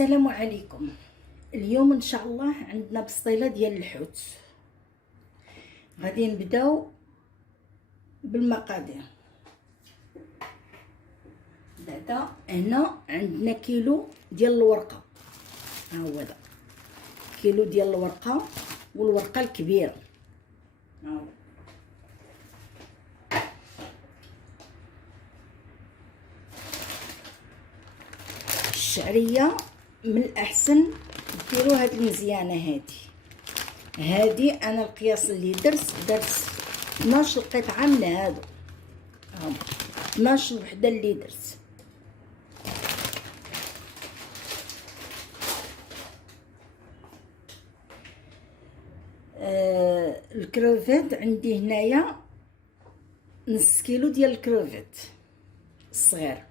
السلام عليكم. اليوم ان شاء الله عندنا بسطيله ديال الحوت. غادي نبداو بالمقادير. بعدا هنا عندنا كيلو ديال الورقه، ها هو هذا كيلو ديال الورقه، والورقه الكبيره ها هو. الشعريه من الاحسن ديروا هاد المزيانه هادي انا القياس اللي درت 12 قطعه من هادو، ها 12 وحده اللي درت. الكروفيت عندي هنايا نص كيلو ديال الكروفيت الصغير.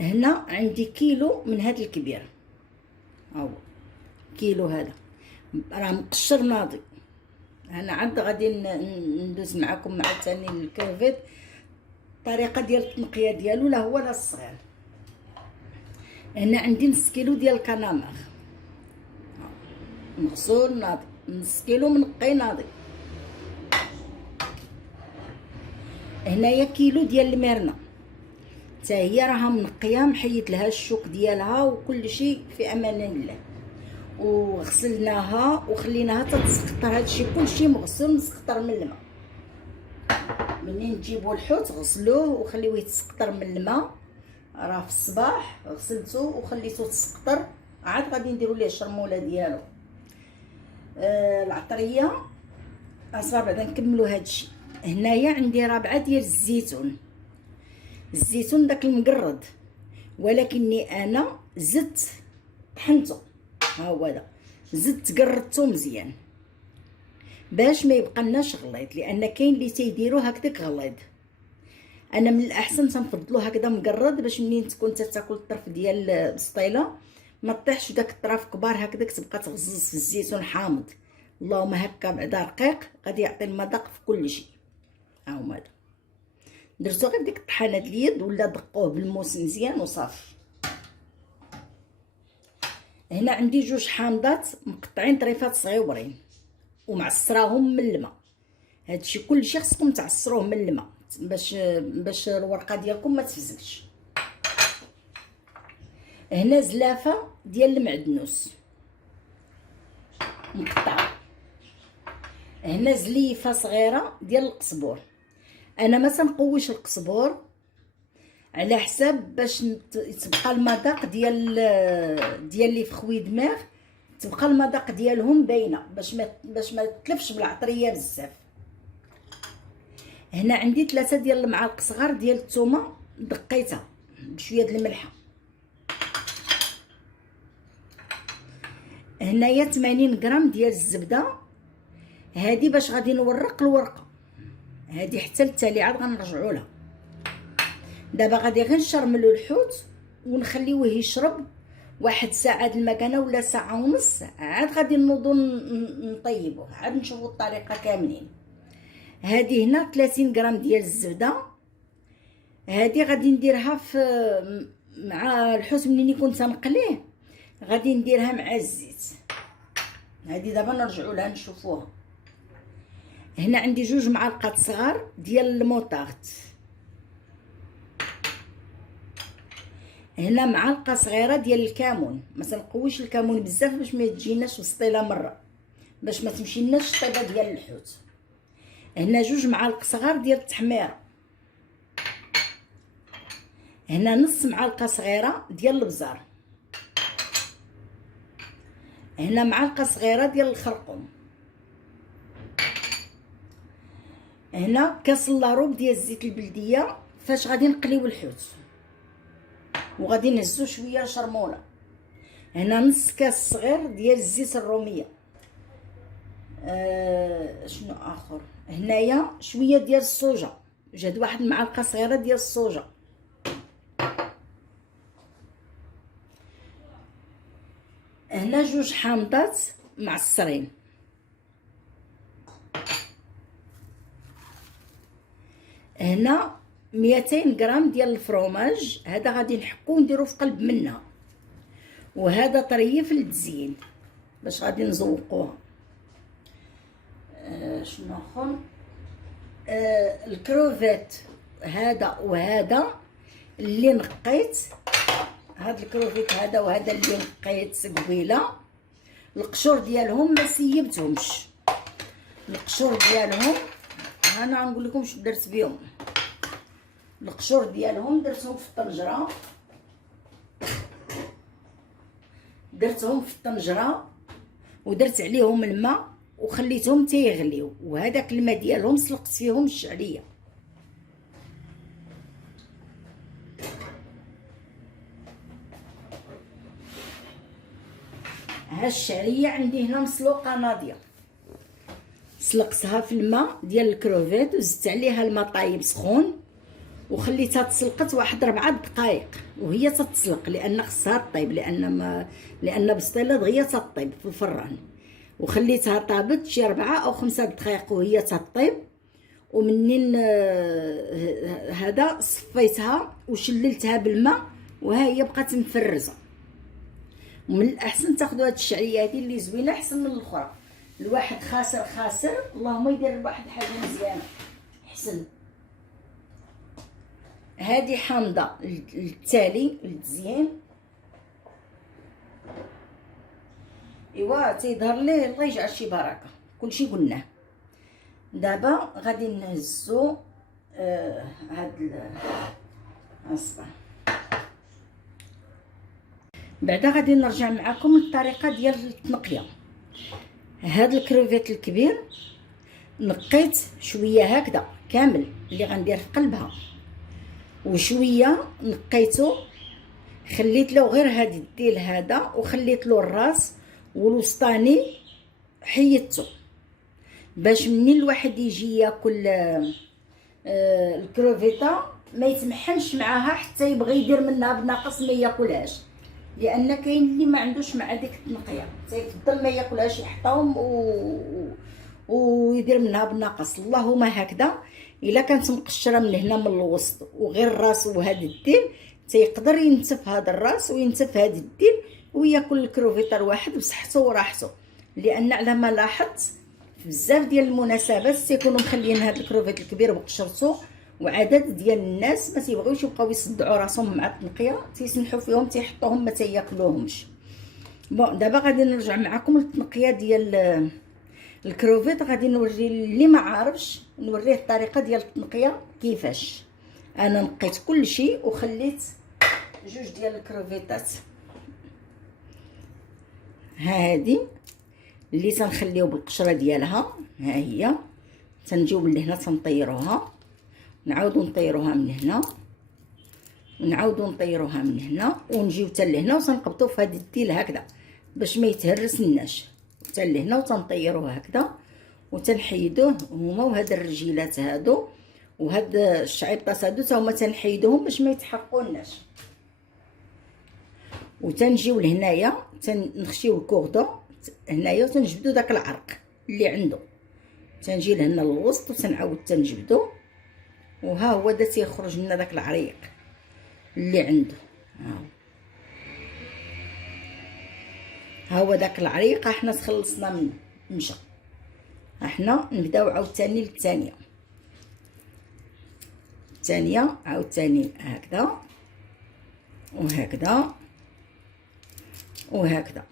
هنا عندي كيلو من هذا الكبير، ها هو كيلو هذا راه مقشر ناضي. انا عاد غادي ندوز معكم مع ثاني الكروفيت الطريقه ديال التنقيه ديالو، لا هو لا الصغير. هنا عندي نص كيلو ديال الكنامر مغسول ناضي، نص كيلو منقي ناضي. هنايا كيلو ديال المرنه حتى هي راها منقيه، محيت لها الشوك ديالها وكل شيء في امان الله، وغسلناها وخليناها تتسقطر. هادشي كلشي مغسول مسقطر من الماء. منين تجيبوا الحوت غسلوه وخليوه يتسقطر من الماء، راه في الصباح غسلته وخليته تسقطر، عاد غادي نديروا ليه الشرموله ديالو. العطريه اصلا بعدا نكملوا هادشي. هنايا عندي رابعه ديال الزيتون داك المقرد، ولكني انا زدت طحنته، ها هو هذا زدت قردته مزيان باش ما يبقى لناش غليظ، لان كاين اللي تيديروا هكذاك غليظ. انا من الاحسن تنفضلو هكذا مقرد، باش منين تكون تاكل الطرف ديال البسطيله ما طيحش داك الطراف كبار هكذاك، تبقى تغزز في الزيتون حامض. اللهم هكا بعدا رقيق غادي يعطي المذاق في كل شيء. ها هو هذا درتو غير ديك الطحانه د اليد، ولا دقوه بالموس مزيان وصافي. هنا عندي جوج حامضات مقطعين طريفات صغيورين ومعصراهم من الماء. هادشي كلشي خصكم تعصروه من الماء باش الورقه ديالكم ما تفزلش. هنا زلافه ديال المعدنوس مقطعه. هنا زليفه صغيره ديال القزبور. انا ما تنقويش القزبور على حساب باش تبقى المذاق ديال اللي في خوي دماغ، تبقى المذاق ديالهم باينه باش ما تلفش بالعطريه بزاف. هنا عندي 3 ديال المعالق صغار ديال الثومه دقيتها بشويه د الملحه. هنايا 80 غرام ديال الزبده، هذه باش غادي نورق الورقه هذه حتى التالي عاد غنرجعوا لها. دابا غادي غير نشرملو الحوت ونخليوه يشرب واحد ساعه د المكانه ولا ساعه ونص، عاد غادي نوضو نطيبوه، عاد نشوفوا الطريقه كاملين. هذه هنا 30 غرام ديال الزبده، هذه غادي نديرها مع الحوت منين يكون تنقليه، غادي نديرها مع الزيت. هذه دابا نرجعوا لها نشوفوها. هنا عندي 2 معالق صغار ديال الموطارد. هنا معلقه صغيره ديال الكمون، ما تنقويش الكمون بزاف باش ما تجيناش بسطيله مره، باش ما تمشيلناش الطيبه ديال الحوت. هنا 2 معالق صغار ديال التحميره. هنا نص معلقه صغيره ديال البزار. هنا معلقه صغيره ديال الخرقوم. هنا كاس لاروب ديال الزيت البلديه فاش غادي نقليو الحوت وغادي نهزو شويه شرموله. هنا نص كاس صغير ديال الزيت الروميه. شنو اخر؟ هنايا شويه ديال الصوجه، جات واحد المعلقه صغيره ديال الصوجه. هنا 2 حامضات معصرين. هنا 200 غرام ديال الفرomاج، هذا غادي نحكو ونديرو في قلب منها، وهذا طريف للتزيين باش غادي نزوقوها. شنو اخر؟ الكروفيت هذا وهذا اللي نقيت، هذا الكروفيت هذا وهذا اللي نقيت قبيله، القشور ديالهم ما سيبتهمش، القشور ديالهم انا غنقول لكم واش درت بهم. القشور ديالهم درتهم في الطنجره، درتهم في الطنجره ودرت عليهم الماء وخليتهم تيغليو، وهذاك الماء ديالهم سلقت فيهم الشعريه. ها الشعريه عندي هنا مسلوقه ناضيه، سلقتها في الماء ديال الكروفيت وزدت عليها الماء طايب سخون وخليتها تسلقت واحد 4 دقائق وهي تتسلق، لان خصها طيب، لان بسطيله دغيا تطيب في الفران، وخليتها طابت شي 4 أو 5 دقائق وهي تطيب. ومنين هذا صفيتها وشللتها بالماء وها هي بقات مفرزه. ومن الاحسن تاخذوا هاد الشعريه هذه اللي زوينه احسن من الاخرى. الواحد خاسر اللهم يدير واحد حاجه مزيانه احسن. هذه حامضه للتالي للتزيين. ايوا تيظهر ليه الله يجعل شي بركه، كلشي قلناه. دابا غادي نهزو هاد الصباح. بعدا غادي نرجع معكم للطريقه ديال التنقيه. هاد الكروفيت الكبير نقيت شويه هكذا كامل اللي غندير في قلبها، وشويه نقيته خليت له غير هاد الديل هذا، وخليت له الراس والوسطاني حيدته باش منين الواحد يجي ياكل الكروفيطه ما يتمحنش معاها حتى يبغي يدير منها بناقص ما ياكلهاش، لان كاين اللي ما عندوش مع ديك التنقيه تيفضل ما ياكلهاش يحطهم ويدير منها بالناقص. اللهم هكذا الا كانت مقشره من هنا من الوسط وغير الراس وهذا الديل تيقدر ينتف هذا الراس وينتف هذا الديل وياكل الكروفيطه الواحد بصحته وراحته. لان على ما لاحظت في بزاف ديال المناسبات تيكونوا مخليين هذا الكروفيط الكبير بقشرته، وعدد ديال الناس ما تيبغيوش يبقاو يصدعوا راسهم مع التنقيه تيسمحوا فيهم تيحطوهم ما تياكلوهمش. بون دابا غادي نرجع معكم للتنقيه ديال الكروفيط. غادي نوري اللي ما عارفش نوريه الطريقه ديال التنقيه كيفاش. انا نقيت كل شيء وخليت 2 ديال الكروفيطات. هذه اللي تنخليو بالقشره ديالها، ها هي تنجيو من هنا تنطيروها، نعاودو نطيروها من هنا ونعاودو نطيروها من هنا، ونجيو حتى لهنا وتنقبطو في هذا الديل هكذا باش ما يتهرسناش حتى لهنا، وتنطيروه هكذا وتنحيدوه هما. وهاد الرجيلات هادو وهاد الشعيبطات هادو تا هما تنحيدوهم باش ما يتحرقوناش. وتنجيو لهنايا تنخشيو الكوردو هنايا وتنجبدو داك العرق اللي عنده، تنجي لهنا للوسط وتنعاود تنجبدو، وها هو دا تيخرج لنا داك العريق اللي عنده. ها هو داك العريق احنا تخلصنا منه مشى. احنا نبداو عاوتاني للثانيه، الثانيه عاوتاني هكذا وهكذا وهكذا.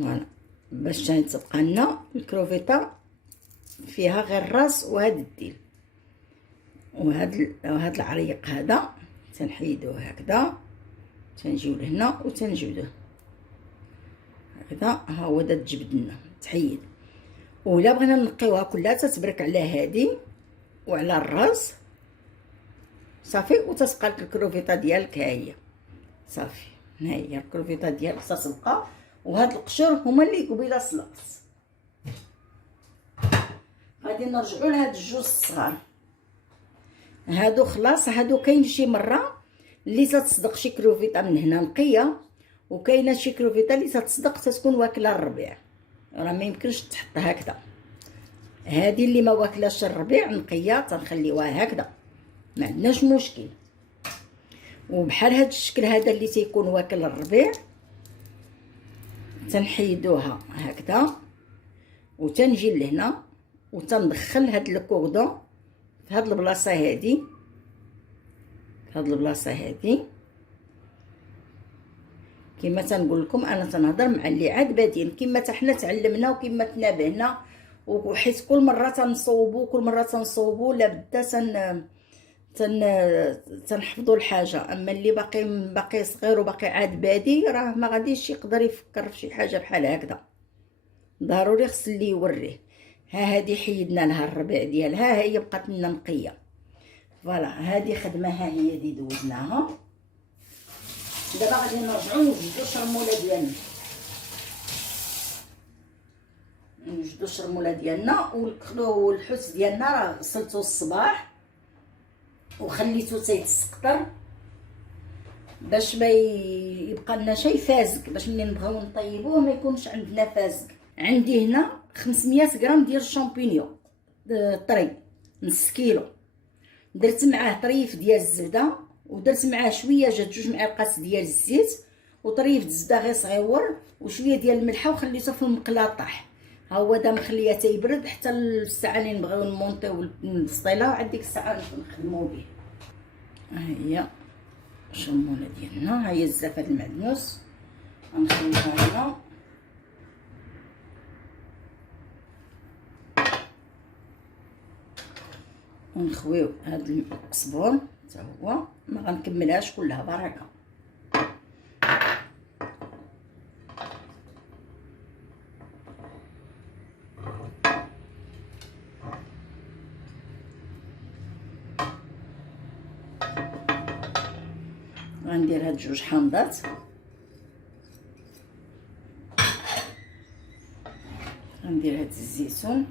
فوالا باش تبقى لنا الكروفيطه فيها غير الراس وهاد الديل وهاد العريق هذا تنحيدوه هكذا، تنجيو لهنا وتنجبدوه هكذا. ها هو دا تجبد لنا تحيد. ولا بغينا نقيوها كلها تتبرك على هادي وعلى الراس صافي، وتتبقى لك الكروفيطه ديالك. ها هي صافي، ها هي الكروفيطه ديالك تتبقى. وهاد القشور هما اللي قبيله سلقت. غادي نرجعوا لهاد 2 الصغار هادو. خلاص هادو كاين شي مره اللي تتصدق شي كروفيطه من هنا نقيه، وكاينه شي كروفيطه اللي تتصدق تتكون واكله الربيع، راه ما يمكنش تحط هكذا. هذه اللي ما واكلاش الربيع نقيه تنخليوها هكذا، ما عندناش مشكل. وبحال هذا الشكل هذا اللي تيكون واكل الربيع تنحيدوها هكذا، وتنجي لهنا وتندخل هاد الكوردون في هاد البلاصه هادي، في هاد البلاصه هادي. كما تنقول لكم انا تنهضر مع اللي عاد بادين، كما حنا تعلمنا وكما تنابهنا، وحيت كل مره تنصوبوا لابد تنحفظوا الحاجه. اما اللي باقي صغير وباقي عاد بادي راه ما غاديش يقدر يفكر في شي حاجه بحال هكذا، ضروري خص اللي يوريه. ها هذه حيدنا لها الربيع ديالها، ها هي بقات لنا نقيه. فوالا هذه خدمه، ها هي دي دوزناها. دابا غادي نرجعوا نوجدوا الشرموله ديالنا، نوجدوا الشرموله ديالنا. والحوت ديالنا راه غسلته الصباح وخليته تيتسقطر باش ما يبقى لنا شي فازق، باش ملي نبغيو نطيبوه ما يكونش عندنا فازق. عندي هنا 500 غرام ديال الشامبينيون طري، نص كيلو. درت معاه طريف ديال الزبده، ودرت معاه شويه جات 2 معالق ديال الزيت، وطريف الزبده غير صغيور، وشويه ديال الملحه، وخليته في المقله طاح. ها هو دا مخليه تيبرد حتى الساعه اللي نبغيو نمونطيو البسطيله، وعاد ديك الساعه نخدمو به. ها هي الشمونه ديالنا، ها هي الزعفر المعدنوس غنخليوها هنا. ونخويو هاد القزبور حتى هو، ما غنكملهاش كلها بركه. غندير هاد 2 حامضات، غندير هاد الزيتون،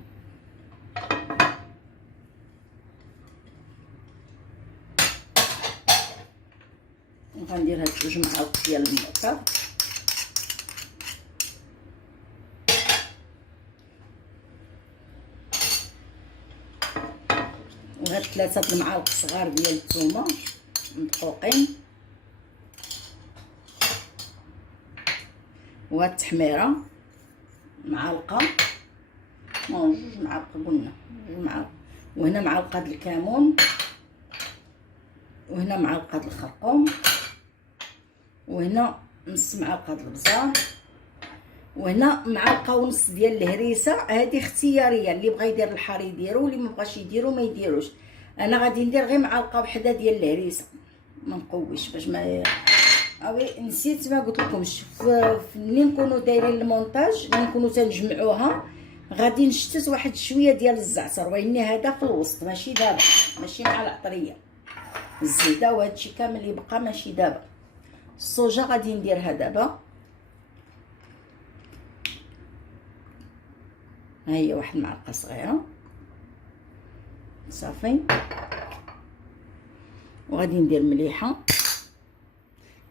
وغندير هاد 2 معالق ديال المعطر، وهاد 3 المعالق صغار ديال الثومه مدقوقين، وهاد التحميره معلقه، 2 معالق قلنا 2 معالق، وهنا معلقه د الكمون، وهنا معلقه د الخرقوم، وهنا نص معلقه د البزار، وهنا معلقه ونص ديال الهريسه. هذه اختياريه، اللي بغى يدير الحار يديرو، اللي ما بغاش يديرو ما يديروش. انا غادي ندير غير معلقه وحده ديال الهريسه، ما نقويش باش ما نسيت ما قلت لكمش. ملي نكونوا دايرين المونتاج، ملي نكونوا تنجمعوها، غادي نشتت واحد شويه ديال الزعتر، واني هذا في الوسط ماشي دابا، ماشي مع العطريه الزيده، وهادشي كامل اللي بقى ماشي دابا. الصوجه غادي نديرها دابا، ها هي 1 معلقه صغيره صافي. وغادي ندير مليحه،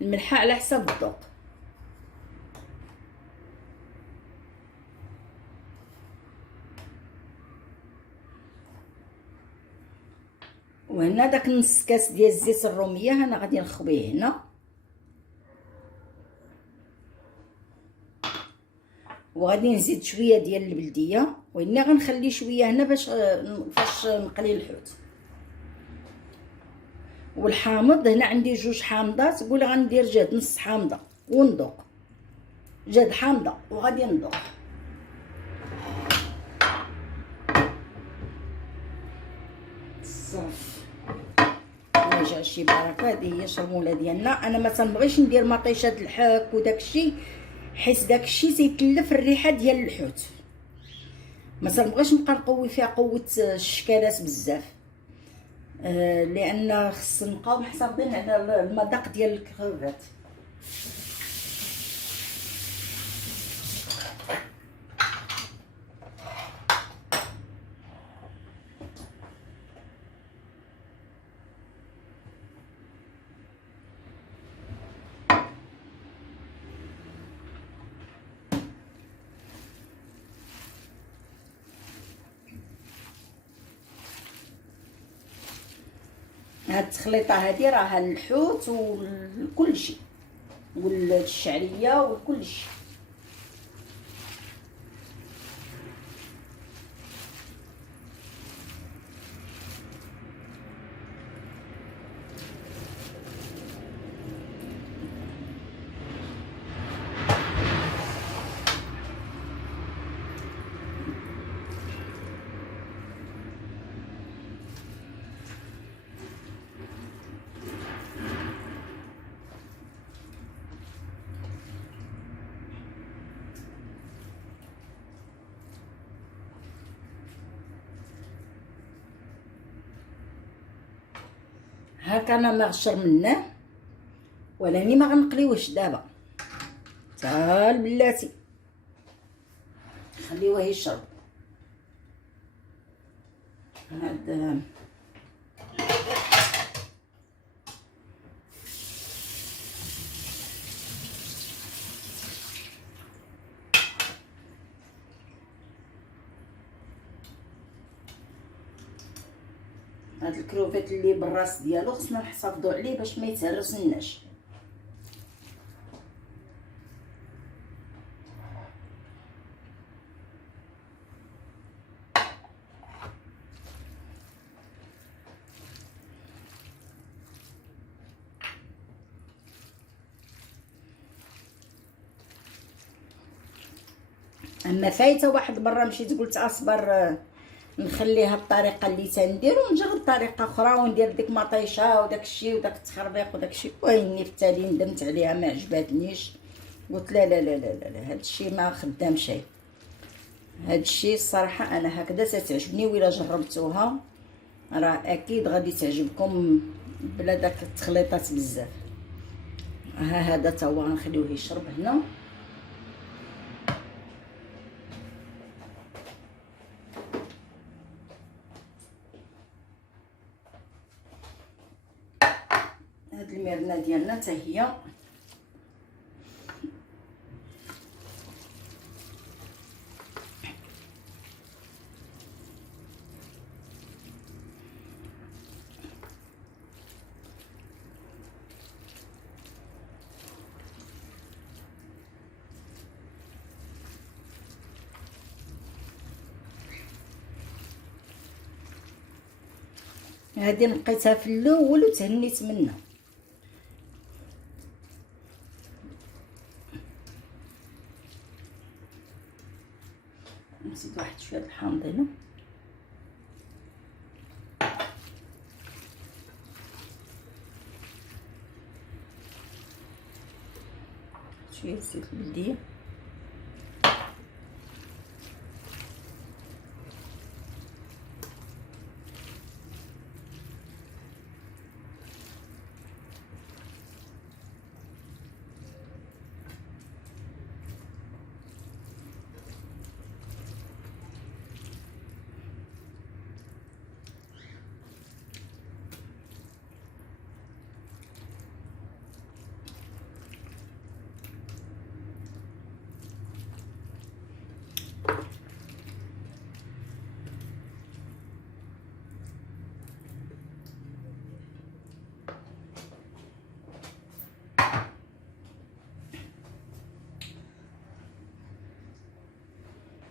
الملحه على حسب الذوق. وهنا داك نص كاس ديال الزيت الروميه انا غادي نخويه هنا، وغادي نزيد شويه ديال البلديه، واني غنخلي شويه هنا باش فاش نقلي الحوت. والحامض هنا عندي 2 حامضات، قولي غندير جهد نص حامضه وندوق، جهد حامضه وغادي ندوق. صافي ما جا شي بركه. هذه هي شرموله ديالنا. انا ما تنبغيش ندير مطيشه الحاك وداكشي، حيت داكشي تيتلف الريحه ديال الحوت. ما تنبغيش نبقى نقوي فيها قوه الشكالات بزاف، لان خص نبقاو محافظين على المذاق ديال الكروفات. هاد التخليطه هادي راها الحوت وكل شيء والشعريه وكل شيء. هاكا انا مغشر منه ولاني ما غنقليوهش دابا تا بلاتي، خليوه يشرب. هاد هاد الكروفيت اللي بالراس ديالو خصنا نحتفظوا عليه باش ما يتهرسناش. اما فايته واحد مره مشيت قلت اصبر نخليها الطريقه اللي تندير ونجرب طريقه اخرى وندير ديك مطيشه وداك الشيء وداك التخربيق وداك الشيء، ويني في التالي ندمت عليها ما عجباتنيش. قلت لا لا لا لا لا هذا الشيء ما خدامش. هذا الشيء الصراحه انا هكذا ستعجبني، وإلا جربتوها راه اكيد غادي تعجبكم بلا داك التخليطات بزاف. ها هذا تا هو غنخليوه يشرب هنا. هاد الميرنه ديالنا حتى هي هادي نقيتها في الاول وتهنيت منها. نزيد واحد شويه د الحامضينه شويه زيت البلديه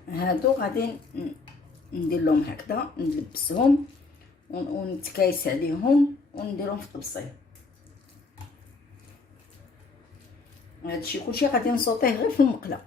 هادو غادي ندير لهم هكذا نلبسهم ونتكايس عليهم ونديرهم في الطبسيل. هادشي كلشي غادي نصوتيه غير في المقله.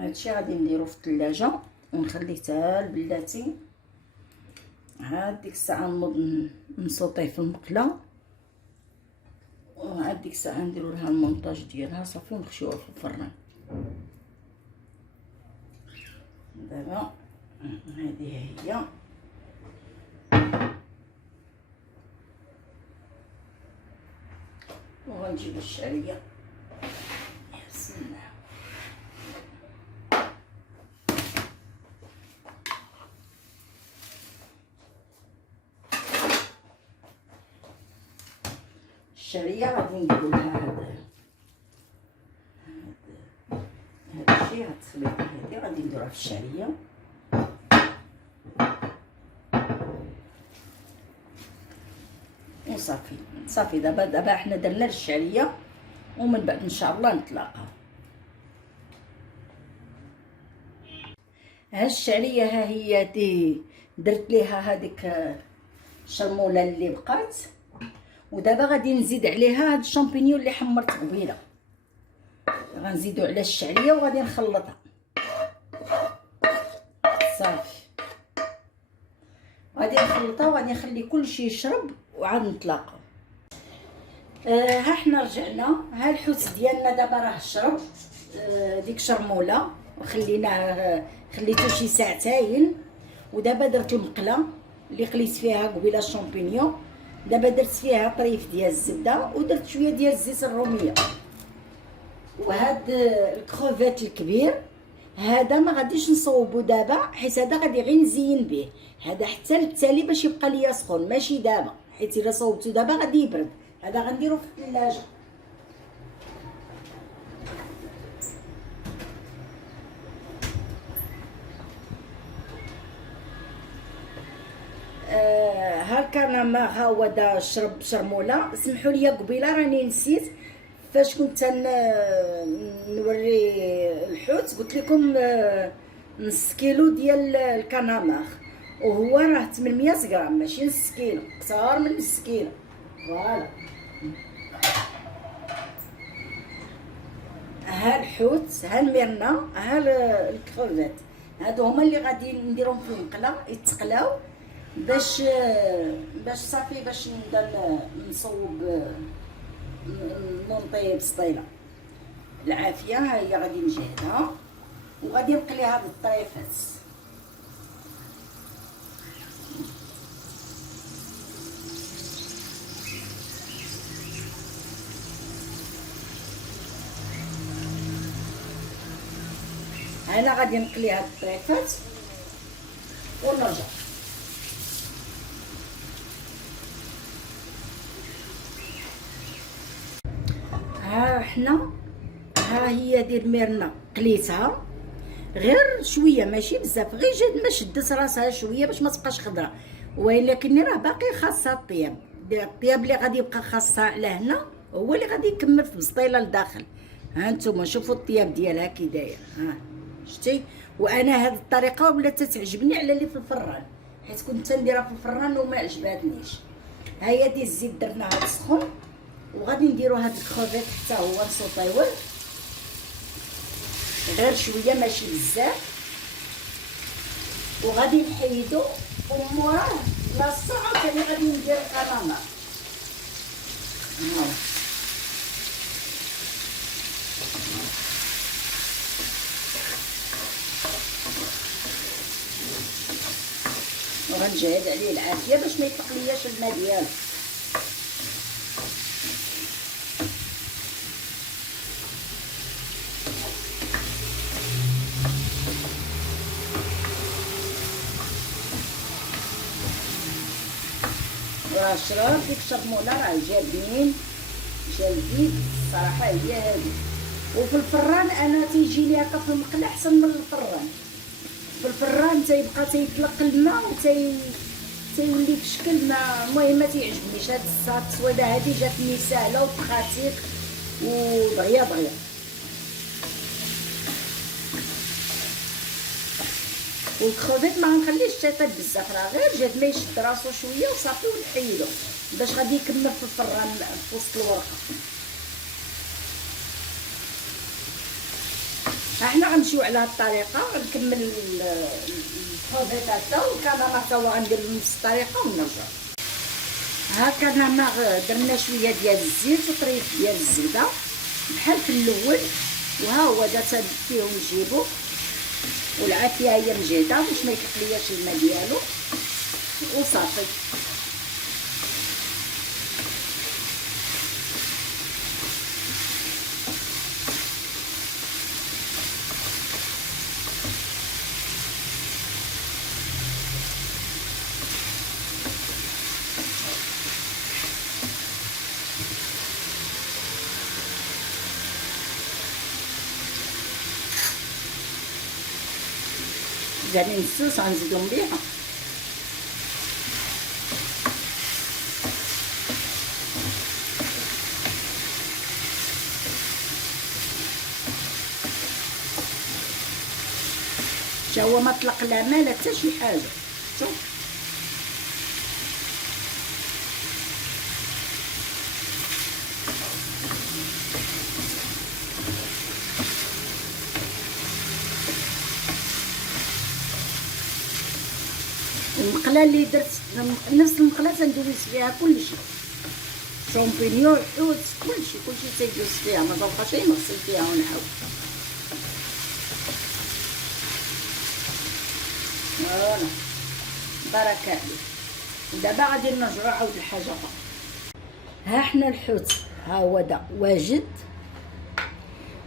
هادشي غادي نديرو في الثلاجه ونخليه حتى البلاتي. عاد ديك الساعه نوض نصوطيه في المقله، وعاد ديك الساعه نديرو لها المونتاج ديالها صافي ونخشيوها في الفران. دابا هذه هي وغنجيب الشعريه. يا سلام، الشعريه غادي نديرو لها هادشي، هاد التخليطه هادي غادي نديروها في الشعريه. وصافي صافي. دابا حنا درنا الشعريه، ومن بعد ان شاء الله نتلاقاو. ها الشعريه ها هي دي درت ليها هذيك الشرموله اللي بقات، ودابا غادي نزيد عليها هاد الشامبينيون اللي حمرت قبيله، غنزيدو على الشعريه وغادي نخلطها صافي. غادي نخلطها وغادي نخلي كلشي يشرب وعاد نتلاقاو. ها حنا رجعنا، ها الحوت ديالنا دابا راه شرب ديك شرموله وخليناه، خليته شي ساعتين. ودابا درت المقله اللي قليت فيها قبيله الشامبينيون، دابا درت فيها طريف ديال الزبده ودرت شويه ديال الزيت الروميه. وهاد الكروفيت الكبير هذا ما غاديش نصوبو دابا، حيت هذا غادي غير نزين به، هذا حتى للتالي باش يبقى ليا سخون ماشي دابا، حيت الا صوبتو دابا غادي يبرد. هذا غنديرو في الثلاجه. ها كان ما ها هو دا شرب شرموله. سمحوا لي قبيله راني نسيت فاش كنت نوري الحوت، قلت لكم نص كيلو ديال الكناماخ، وهو راه 800 غرام ماشي نص كيلو، كثار من نص كيلو. فوالا ها الحوت، ها الميرنا، ها الكروفيت، هادو هما اللي غادي نديرهم في المقله يتقلاو باش صافي باش نبدا نصوب نونطي بسطيله. العافيه ها هي غادي نجهدها وغادي نقلي هاد الطريفات. انا غادي نقلي هاد الطريفات ونرجع. ها حنا ها هي ديال ميرنا قليتها غير شويه ماشي بزاف، غير جات ما شدت راسها شويه باش ما تبقاش خضره، ولكن راه باقي خاصها الطياب. الطياب اللي غادي يبقى خاصها على هنا هو اللي غادي يكمل في البسطيله لداخل. ها نتوما شوفوا الطياب ديالها كي داير، ها شتي. وانا هذه الطريقه ولات تعجبني على اللي في الفران، حيت كنت نديرها في الفران وما عجباتنيش. ها هي ديال الزيت درناها تسخن، وغادي نديرو هاد الكروفيت حتى هو نسوطيوه غير شويه ماشي بزاف، وغادي نحيدو وموراه لاصه عاوتاني غادي ندير القرامه. وغنجهد عليه العافيه باش ما يطلقلياش الماء ديالو. راه شراب ديك الشرموله راه جابين جالبين الصراحه هي هذه. وفي الفران انا تيجيني هكا في المقله احسن من الفران. في الفران تيبقى تيطلق الماء تيولي في شكل ما المهم ما تيعجبنيش. هاد التصويبه هادي جاتني سهله وبخاتيق ودغيا دغيا. والكروفيت ما غنخليهش تيطيب بزاف، راه غير جات ما يشد راسو شويه وصافي ونحيدو باش غادي يكمل في الفران في وسط الورقه. احنا غنمشيو على هاد الطريقه، غنكمل الخبيطات والكنامه تا هو غندير بنفس الطريقه ونرجع. هكا درنا شويه ديال الزيت وطريف ديال الزبده بحال في الاول، وها هو دا تنفيه ونجيبو، والعافيه هي مجهده باش ما يطلق لياش الماء ديالو وصافي. يعني الصوص غنزيدو مليحه. تا هو ما طلق لا ما لا حتى شي حاجه. شوف المقله اللي درت نفس المقله تندوز فيها كلشي، شامبينيون، حوت، كلشي تيدوز فيها، ما بقاش غير نغسل فيها ونعاود. فوالا بركه عليك. دابا غادي نرجعو عاود لحاجه اخرى. ها حنا الحوت ها هو دا واجد،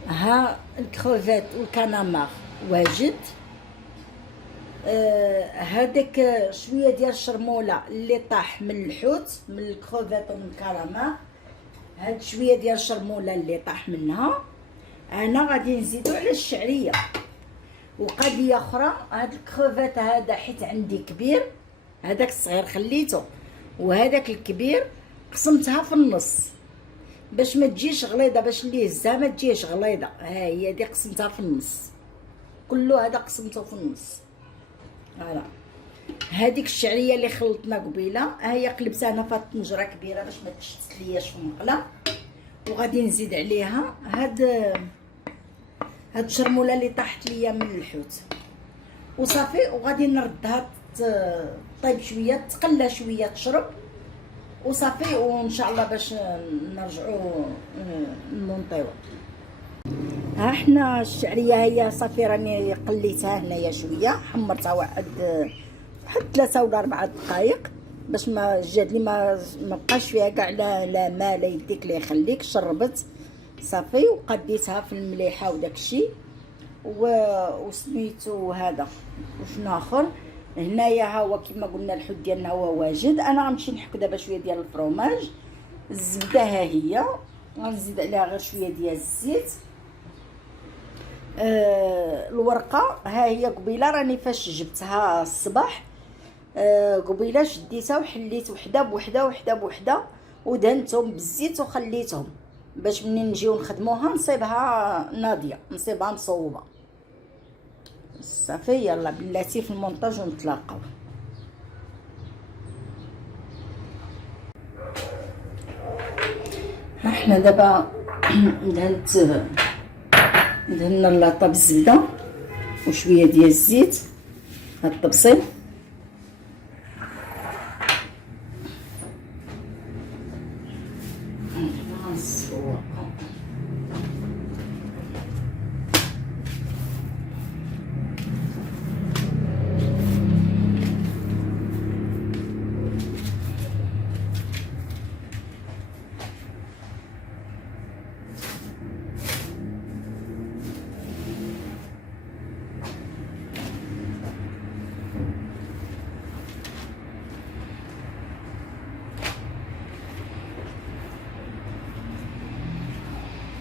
ها الكروفيت والكنامار واجد، هذاك شويه ديال الشرموله اللي طاح من الحوت من الكروفيت ومن الكرامار، هاد شويه ديال الشرموله اللي طاح منها. انا غادي نزيدو على الشعريه. وقضيه اخرى، هاد الكروفيت هذا حيت عندي كبير، هذاك الصغير خليته وهذاك الكبير قسمتها في النص باش ما تجيش غليظه، باش اللي هزها ما تجيش غليظه. ها هي دي قسمتها في النص، كله هذا قسمته في النص. فوالا هذيك الشعريه اللي خلطنا قبيله ها هي قلبتها انا في طنجره كبيره باش ما تشتت لياش في المقله، وغادي نزيد عليها هاد الشرموله اللي طاحت ليا من الحوت وصافي. وغادي نردها طيب شويه، تقلى شويه، تشرب وصافي، وان شاء الله باش نرجعوا نمونطيو. ها حنا الشعريه هي صافي راني قليتها هنايا شويه، حمرتها واحد 3 ولا 4 دقائق باش ما جات لي ما بقاش فيها كاع لا ما لا يديك لا يخليك. شربت صافي وقديتها في المليحه وداكشي وسميتو هذا. وشنو اخر هنايا ها هو كما قلنا الحوت ديالنا هو واجد. انا غنمشي نحك دابا شويه ديال الفرomاج. الزبده ها هي غنزيد عليها غير شويه ديال الزيت. الورقه ها هي قبيله راني فاش جبتها الصباح، قبيله شديتها وحليت وحده بوحده وحده بوحده ودهنتهم بالزيت وخليتهم باش منين نجيو نخدموها نصيبها ناضيه، نصيبها مصوبه. صافي يلا بلاتي في المونتاج ونتلاقاو. احنا دابا دهنا اللاطه بالزبده وشويه ديال الزيت، هاد الطبسيل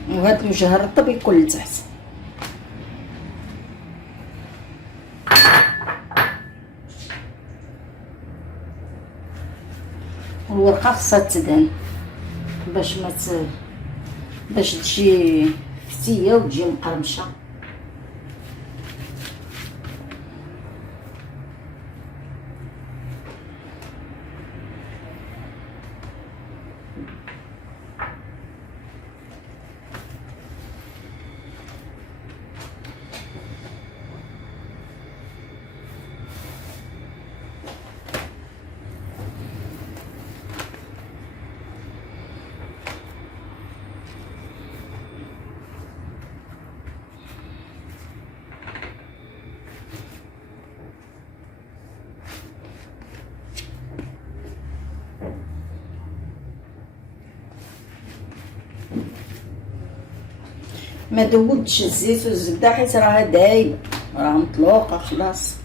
وهاد الوجه الرطب يكون لتحت. والورقه خصها تدهن باش تجي فتيه وتجي مقرمشه. ما دوبتش الزيت والزبده حيت راها دايبه، راها مطلوقه خلاص.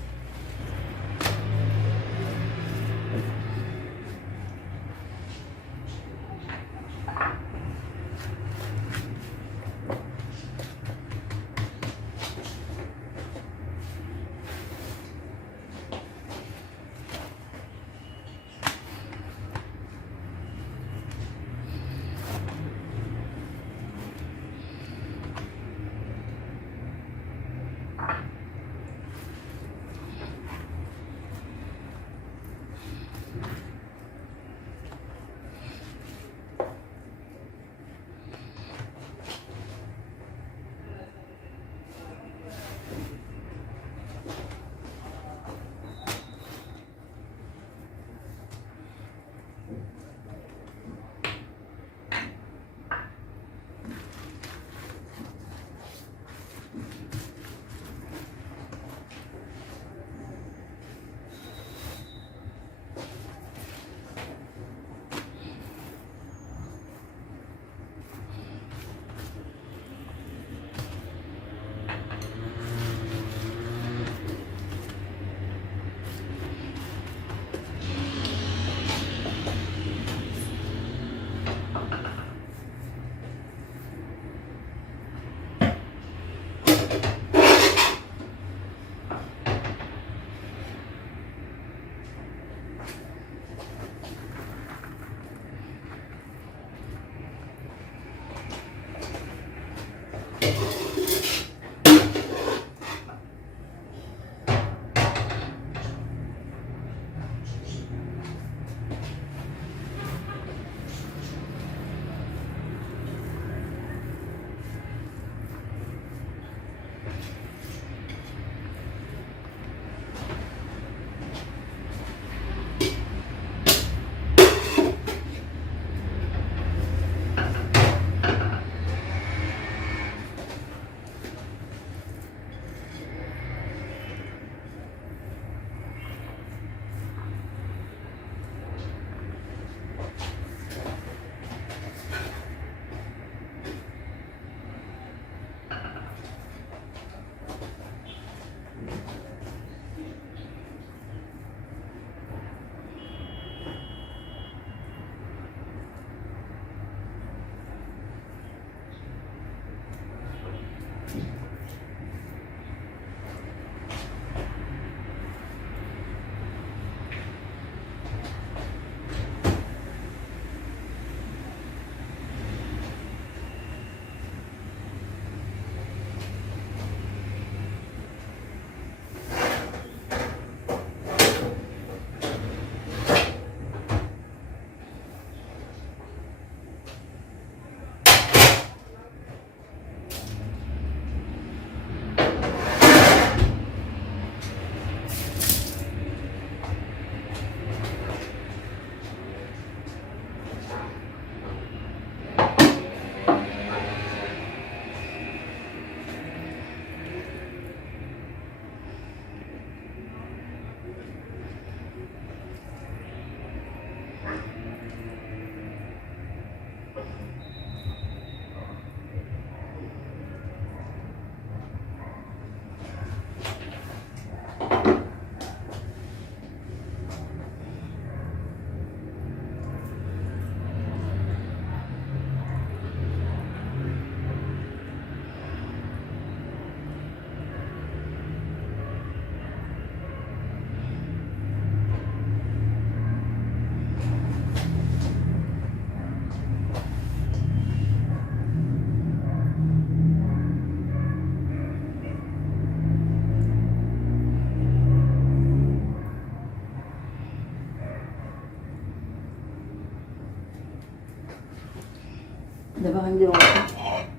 دابا غنديرو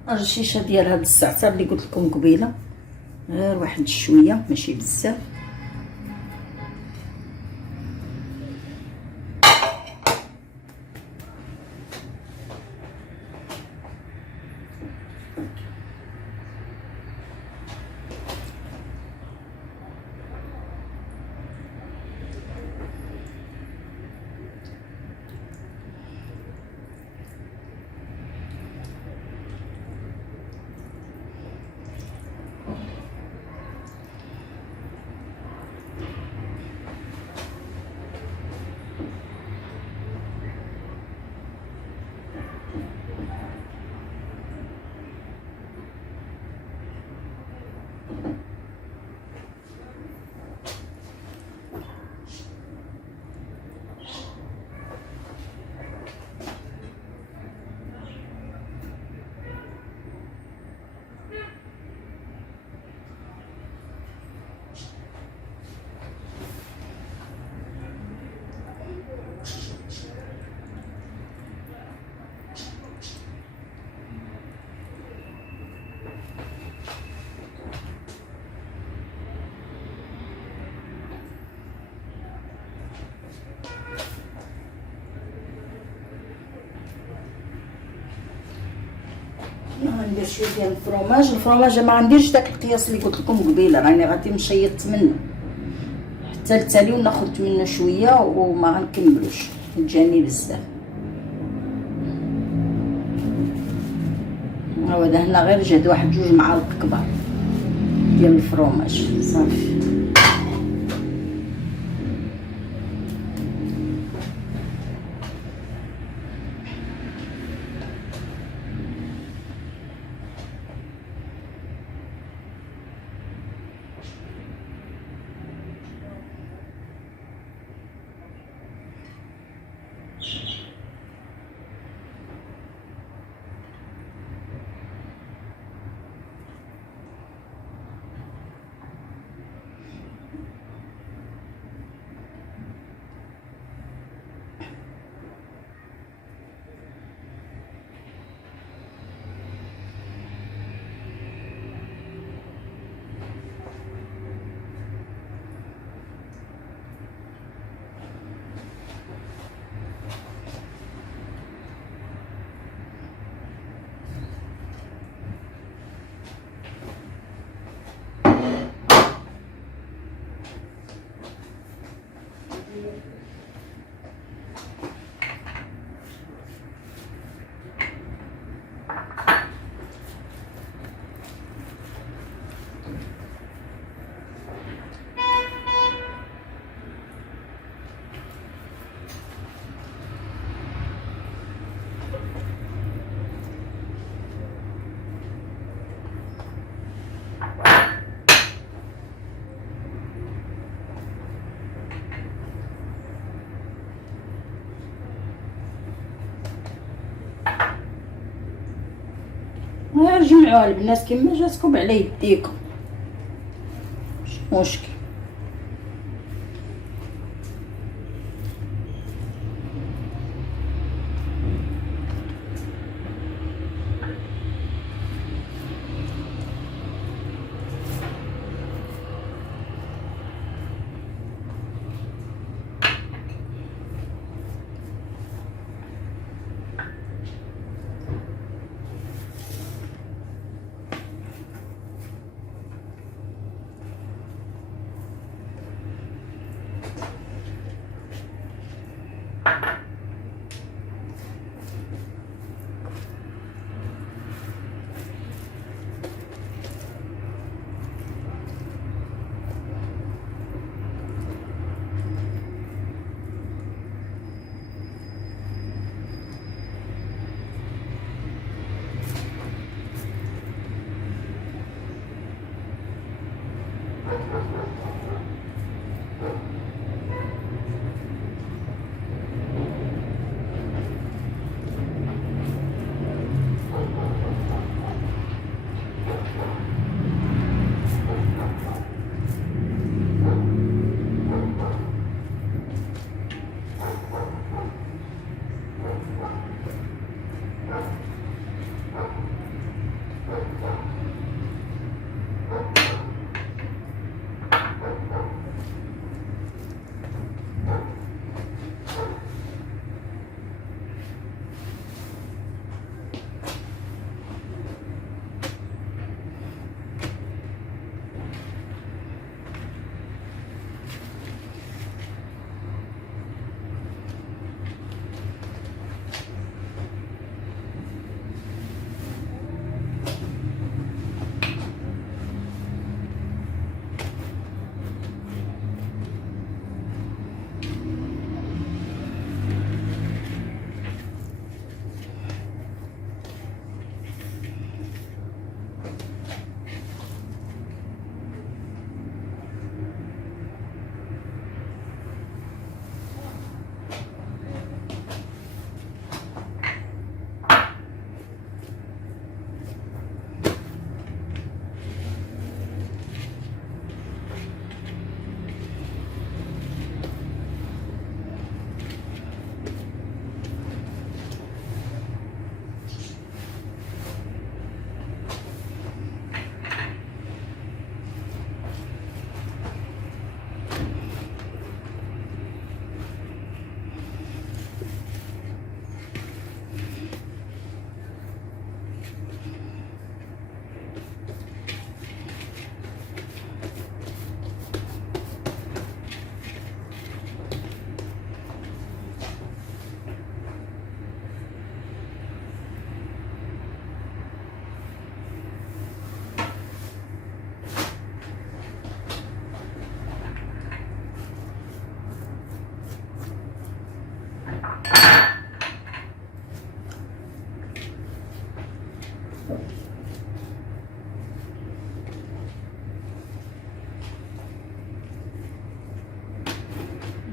الرشيشه ديال هاد الزعتر اللي قلت لكم قبيله، غير واحد شويه ماشي بزاف. غندير شويه ديال الفرomاج ما غنديرش داك القياس اللي قلت لكم قبيله، راني غادي نشيط منه حتى التالي وناخذ منه شويه وما غنكملوش جاني بزاف. هو هنا غير جهد واحد 2 معالق كبار ديال الفرomاج صافي. غير جمعوها البنات كيما جاتكم على يديكم، ماشي مشكل.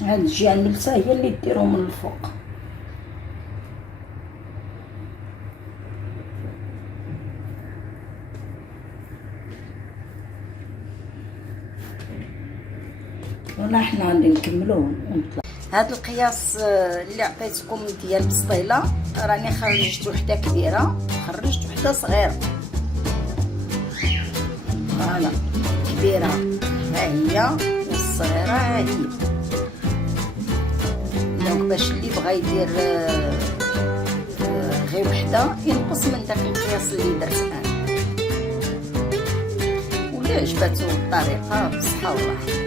هاد الجهه الملسه هي اللي ديرو من الفوق. ولا حنا غادي نكملوه ونطلع. هاد القياس اللي عطيتكم ديال البسطيله راني خرجت وحده كبيره خرجت وحده صغيره. فوالا كبيره ها هي والصغيره ها هي. دونك باش اللي بغى يدير غير وحده ينقص من داك القياس اللي درت انا. ولا عجباتو الطريقه بصحه والراحه.